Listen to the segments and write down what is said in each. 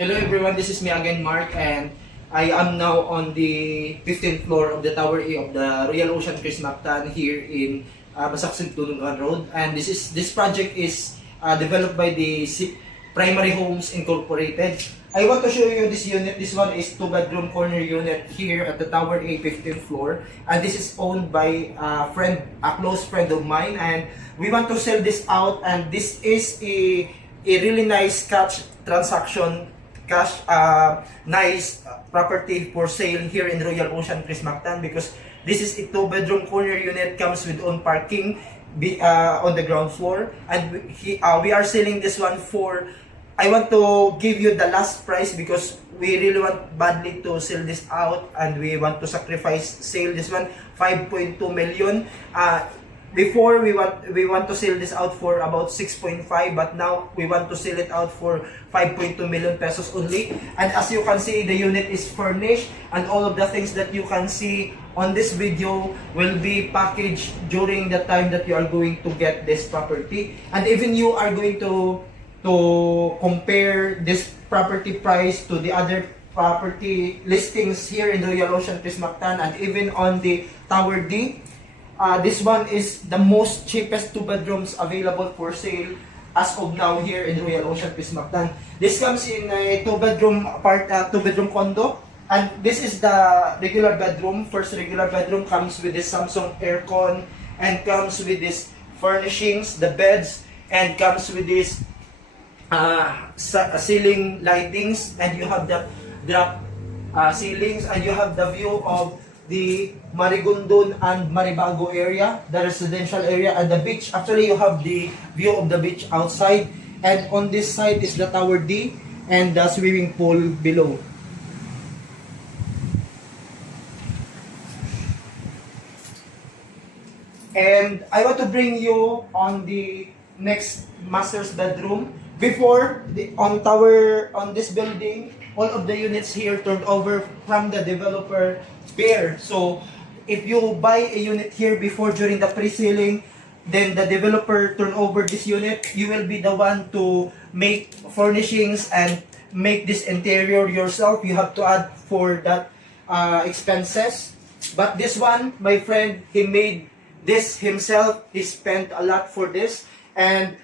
Hello everyone, this is me again, Mark, and I am now on the 15th floor of the Tower A of the Royal Ocean Chris Mactan here in Basaksig, Tulungan Road. And this project is developed by the Primary Homes Incorporated. I want to show you this unit. This one is 2-bedroom corner unit here at the Tower A 15th floor, and this is owned by a close friend of mine, and we want to sell this out. And this is a really nice cash transaction, nice property for sale here in Royal Ocean Chris Mactan, because this is a 2-bedroom corner unit, comes with own parking on the ground floor, and we are selling this one for, I want to give you the last price because we really want badly to sell this out, and we want to sell this one 5.2 million. Before we want to sell this out for about 6.5, but now we want to sell it out for 5.2 million pesos only. And as you can see, the unit is furnished, and all of the things that you can see on this video will be packaged during the time that you are going to get this property. And even you are going to compare this property price to the other property listings here in the Royal Ocean Chris Mactan, and even on the Tower D. This one is the most cheapest 2 bedrooms available for sale as of now here in Royal Ocean Chris Mactan. This comes in a 2-bedroom condo, and this is the regular bedroom. First regular bedroom comes with this Samsung aircon, and comes with this furnishings, the beds, and comes with this ceiling lightings, and you have the drop ceilings, and you have the view of the Marigondon and Maribago area, the residential area, and the beach. Actually, you have the view of the beach outside, and on this side is the Tower D and the swimming pool below. And I want to bring you on the next master's bedroom. Before, on this building, all of the units here turned over from the developer pair. So if you buy a unit here before during the pre-selling, then the developer turn over this unit, you will be the one to make furnishings and make this interior yourself. You have to add for that expenses. But this one, my friend, he made this himself. He spent a lot for this, and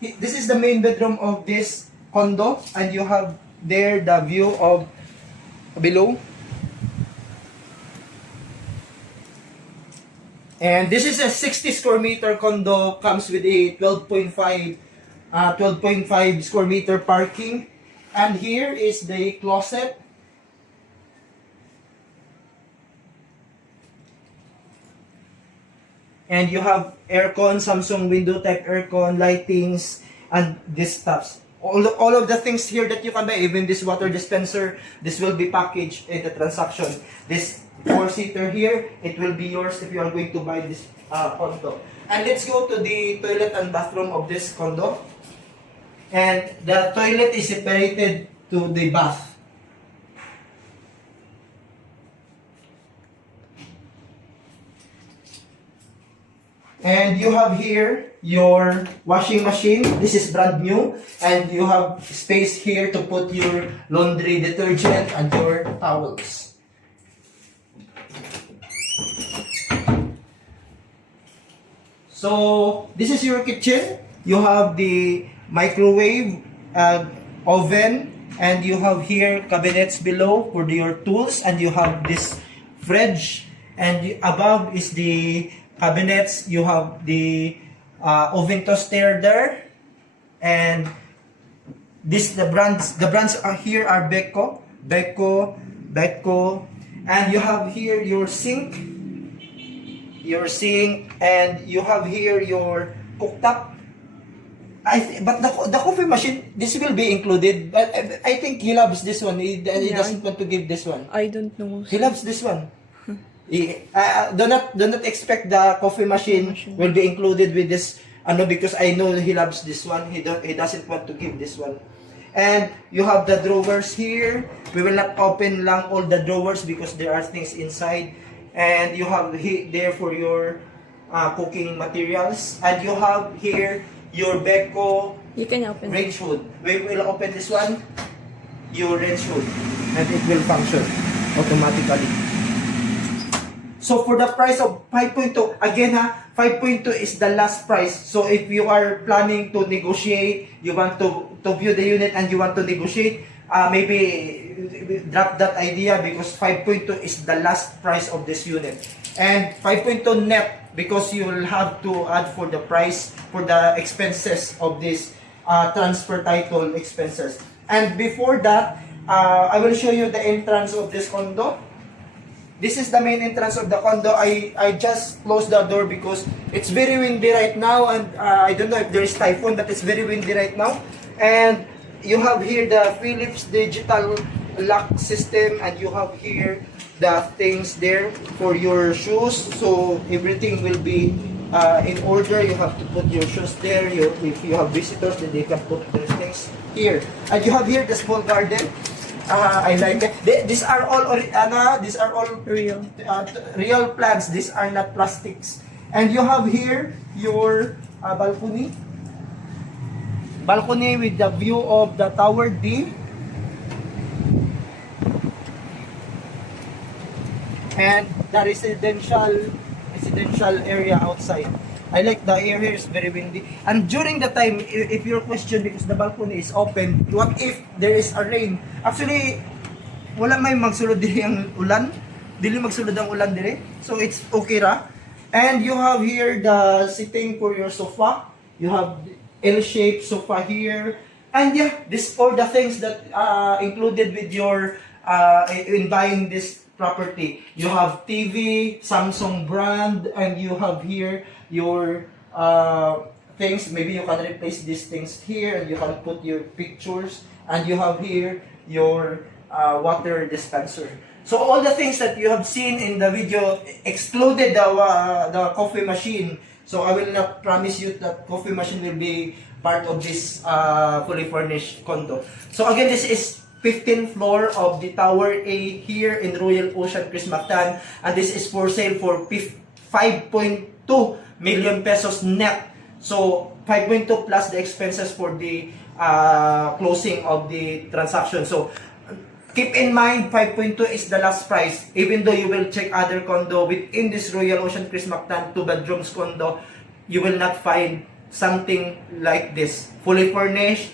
this is the main bedroom of this condo, and you have there the view of below. And this is a 60 square meter condo, comes with a 12.5 square meter parking. And here is the closet. And you have aircon, Samsung window type aircon, lightings, and this stuff. All of the things here that you can buy, even this water dispenser, this will be packaged in the transaction. This 4-seater here, it will be yours if you are going to buy this condo. And let's go to the toilet and bathroom of this condo. And the toilet is separated to the bath. And you have here your washing machine. This is brand new. And you have space here to put your laundry detergent and your towels. So, this is your kitchen. You have the microwave, oven, and you have here cabinets below for your tools, and you have this fridge, and above is the cabinets. You have the oven toaster there, and the brands are here are Beko, and you have here your sink, and you have here your cooktop. But the coffee machine, this will be included. But I think he loves this one. He doesn't want to give this one. I don't know. He loves this one. Do not expect the coffee machine will be included with this. Because I know he loves this one. He doesn't want to give this one. And you have the drawers here. We will not open lang all the drawers because there are things inside. And you have there for your cooking materials. And you have here your Beko You can open it. range hood. We will open this one. your wrench hood, and it will function automatically. So for the price of 5.2, again ha, 5.2 is the last price. So if you are planning to negotiate, you want to view the unit and you want to negotiate, maybe drop that idea, because 5.2 is the last price of this unit. And 5.2 net, because you will have to add for the price, for the expenses of this transfer title expenses. And before that, I will show you the entrance of this condo. This is the main entrance of the condo. I just closed the door because it's very windy right now, and I don't know if there is typhoon, but it's very windy right now. And you have here the Philips digital lock system, and you have here the things there for your shoes. So everything will be in order. You have to put your shoes there. If you have visitors, then they can put their things here. And you have here the small garden. I like it. These are all real, real plants. These are not plastics. And you have here your balcony with the view of the Tower D. And the residential area outside. I like the area is very windy. And during the time, if your question, because the balcony is open, what if there is a rain? Actually, wala may magsulod diri ang ulan. Dili magsulod ang ulan dire. So it's okay ra. And you have here the sitting for your sofa. You have L-shaped sofa here. And yeah, this all the things that included with your in buying this property. You have TV, Samsung brand, and you have here your things. Maybe you can replace these things here, and you can put your pictures, and you have here your water dispenser. So all the things that you have seen in the video excluded the coffee machine. So I will not promise you that coffee machine will be part of this fully furnished condo. So again, this is 15th floor of the Tower A here in Royal Ocean, Chris Mactan, and this is for sale for 5.2 million pesos net. So 5.2 plus the expenses for the closing of the transaction. So keep in mind, 5.2 is the last price. Even though you will check other condo within this Royal Ocean Chris Mactan 2 bedrooms condo, you will not find something like this. Fully furnished,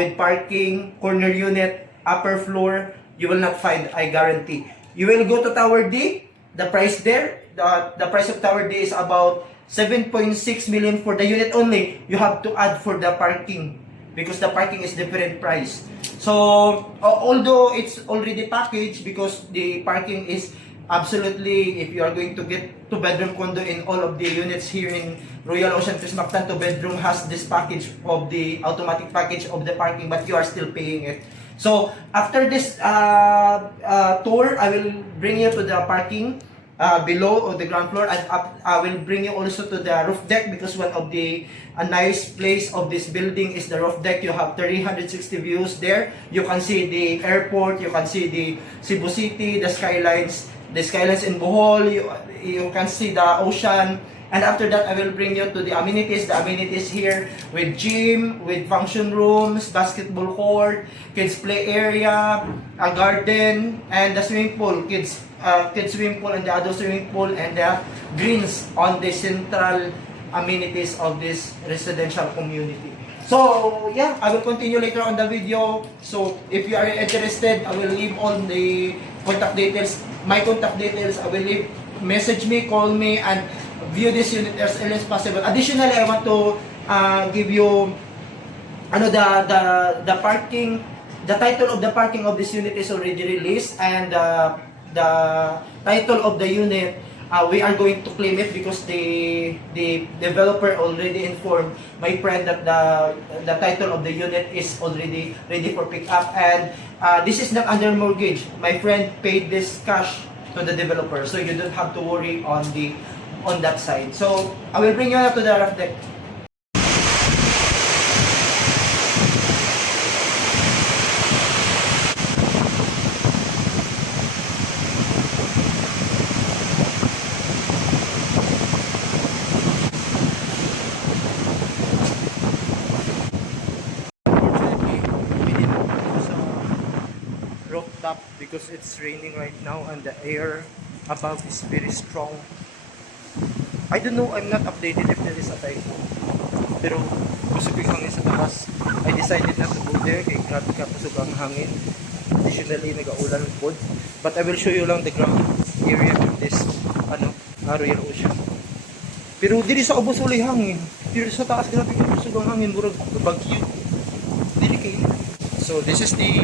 with parking, corner unit, upper floor, you will not find, I guarantee. You will go to Tower D, the price there, the price of Tower D is about 7.6 million for the unit only. You have to add for the parking, because the parking is different price. So, although it's already packaged, because the parking is absolutely, if you are going to get 2-bedroom condo in all of the units here in Royal Ocean Chris Mactan, 2-bedroom has this package of the automatic package of the parking, but you are still paying it. So after this tour, I will bring you to the parking below, or the ground floor, and I will bring you also to the roof deck, because one of the nice place of this building is the roof deck. You have 360 views there. You can see the airport, you can see the Cebu City, the skylines in Bohol, you can see the ocean. And after that, I will bring you to the amenities. The amenities here with gym, with function rooms, basketball court, kids play area, a garden, and the swimming pool. Kids swimming pool and the adult swimming pool, and the greens on the central amenities of this residential community. So yeah, I will continue later on the video. So if you are interested, I will leave all the contact details. My contact details, I will leave. Message me, call me, and view this unit as early as possible. Additionally, I want to give you the parking, the title of the parking of this unit is already released, and the title of the unit, we are going to claim it, because the developer already informed my friend that the title of the unit is already ready for pickup, and this is not under mortgage. My friend paid this cash to the developer, so you don't have to worry on that side. So I will bring you up to the roof deck. rooftop because it's raining right now and the air above is very strong. I don't know, I'm not updated if there is a typhoon. Pero kusog yung hangin sa taas. I decided not to go there kay grabe ka kusog ang hangin. Additionally, nag-aulan pod. But I will show you lang the ground area of this Royal Ocean. Pero diri sa ubos uli hangin. Pero sa taas grabe ka kusog ang hangin, murag bagyo. Dili kay. So this is the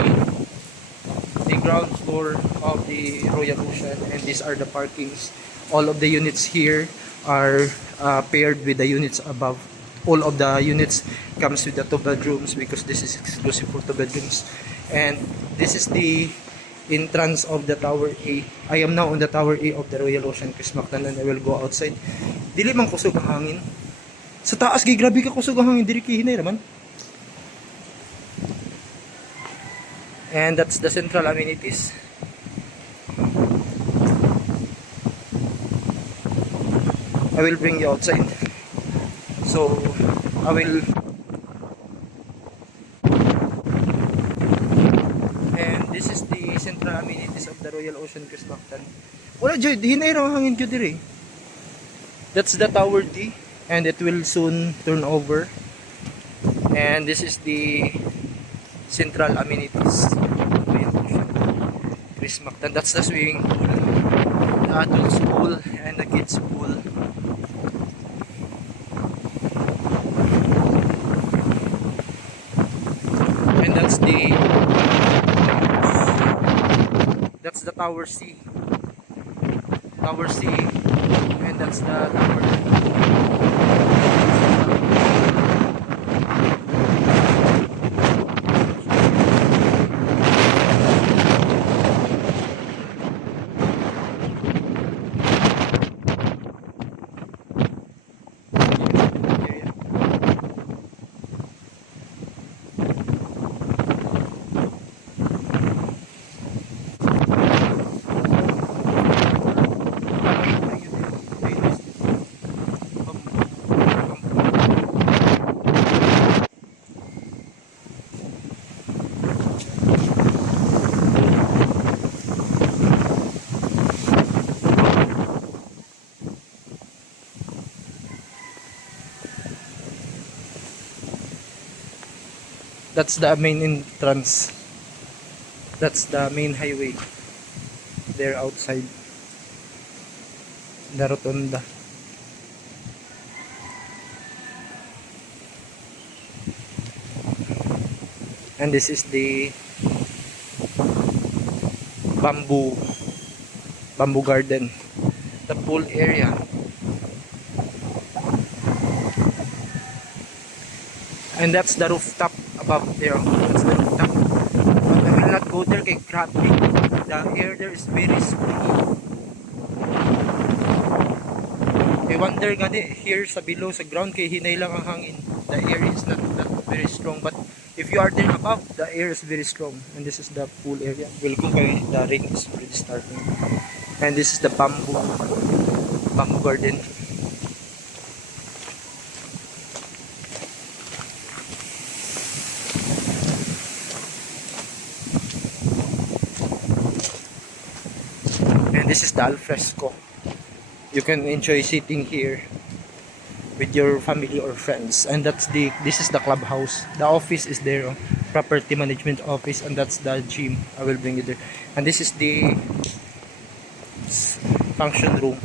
ground floor of the Royal Ocean, and these are the parkings. All of the units here are paired with the units above. All of the units comes with the 2 bedrooms because this is exclusive for 2 bedrooms. And this is the entrance of the Tower A. I am now on the Tower A of the Royal Ocean Chris Mactan, and I will go outside. Dili man kusog ang hangin. Sa taas grabe ka kusog ang hangin, diri kay hinay naman. And that's the central amenities. I will bring you outside. So I will, and this is the central amenities of the Royal Ocean Chris Mactan. Wala jud hinay ra hangin jud diri. That's the Tower D, and it will soon turn over. And this is the central amenities of Royal Ocean Chris Mactan. That's the swimming pool, the adults pool, and the kids pool. And that's the Tower C. Tower C, and that's the tower. That's the main entrance. That's the main highway. There outside the rotunda. And this is the bamboo garden, the pool area. And that's the rooftop above there. That's the rooftop. But I will not go there kay grabe. The air there is very strong. I wonder nga here sa below sa ground kay hinay lang ang hangin. The air is not very strong, but if you are there above, the air is very strong. And this is the pool area. We'll go kay the rain is already starting. And this is the bamboo garden. And this is the alfresco. You can enjoy sitting here with your family or friends. And this is the clubhouse. The office is there, property management office, and that's the gym. I will bring you there. And this is the function room.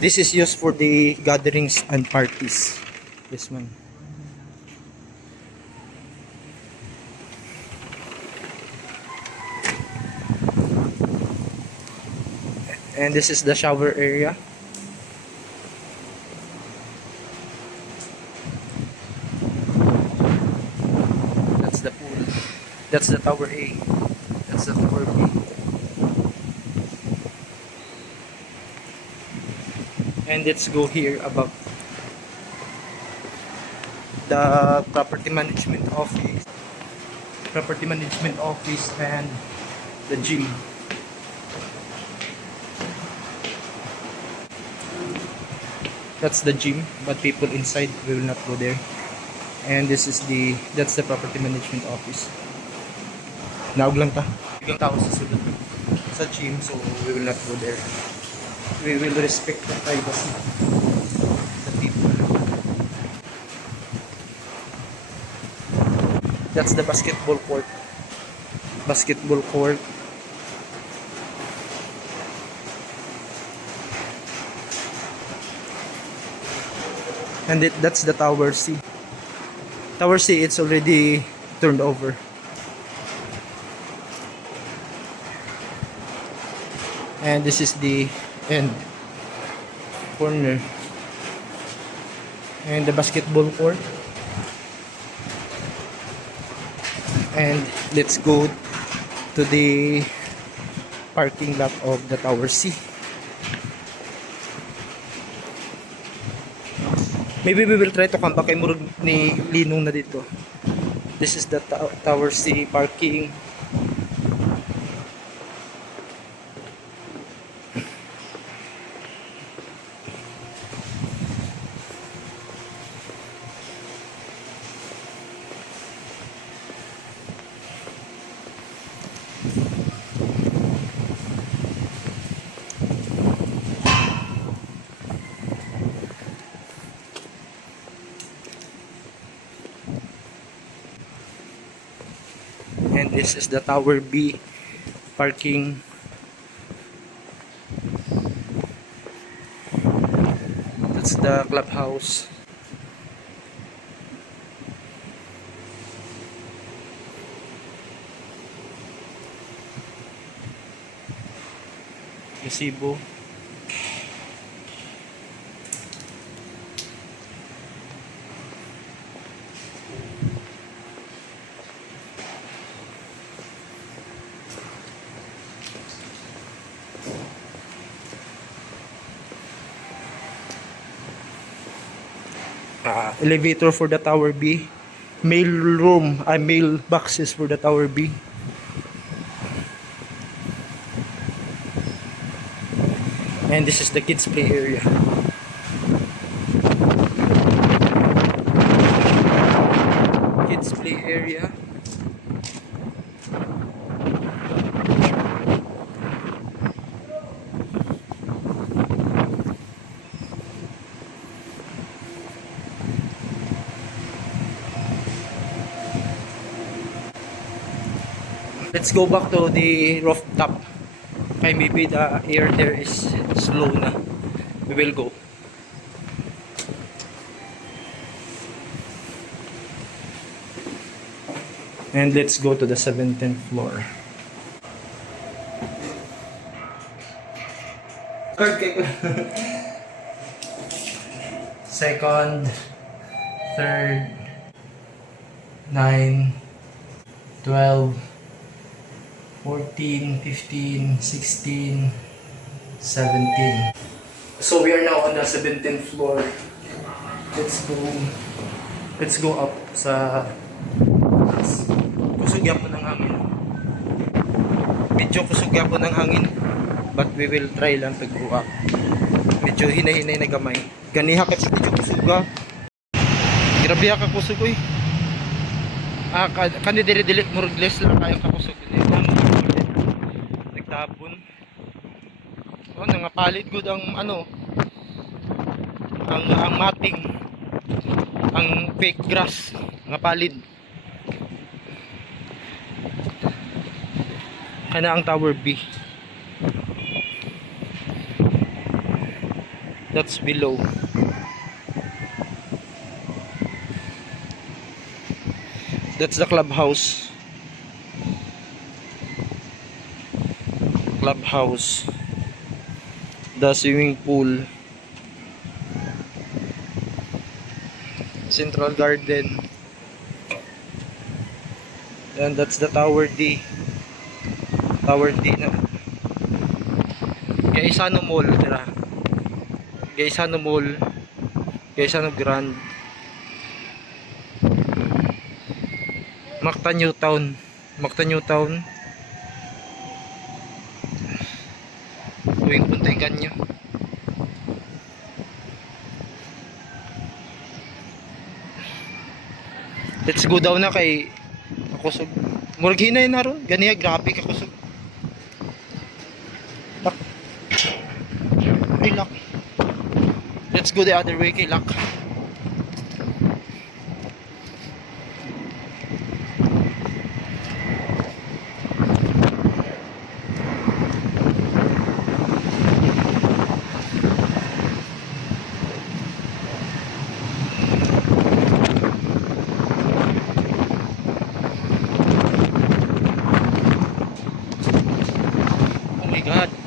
This is used for the gatherings and parties. This one. And this is the shower area. That's the pool. That's the Tower A. That's the Tower B. And let's go here above. The property management office. Property management office and the gym. That's the gym, but people inside will not go there. And this is that's the property management office. Naog lang ta. Biglang tao sa sulod sa gym, so we will not go there. We will respect the privacy of the people. That's the basketball court. Basketball court. And that's the Tower C. Tower C, it's already turned over. And this is the end corner. And the basketball court. And let's go to the parking lot of the Tower C. Maybe we will try to come back kay murag ni Linong na dito. This is the Tower C parking. And this is the Tower B parking. That's the clubhouse. Gazebo. Elevator for the Tower B. Mail room, mail boxes for the Tower B. And this is the kids play area. Kids play area. Let's go back to the rooftop. Okay, maybe the air there is slow na. We will go. And let's go to the 17th floor. Second, third, 9, 12, 14, 15, 16, 17. So we are now on the 17th floor. Let's go up sa kusog yapon ng hangin. Medyo kusog yapon ng hangin, but we will try lang to go up. Medyo hinay-hinay na gamay. Ganiha ka medyo kusog ga. Grabe ka kusog oy. Kani dili murag less lang kayo ka kusog. Nagtabon. Oh, nangapalit gud ang ano. Ang mating. Ang fake grass, ngapalit. Kana ang Tower B. That's below. That's the clubhouse. Clubhouse. The swimming pool. Central Garden. And that's the Tower D. Tower D na. Gaisano Mall dira. Gaisano Mall. Gaisano Grand. Mactan New Town. Mactan New Town. Tuwing puntay kanyo. Let's go down na kay kusog Murag hinay na ron. Ganiya, grabe ka kusog. Lock. Ay, lock. Let's go the other way kay lock. Oh my God.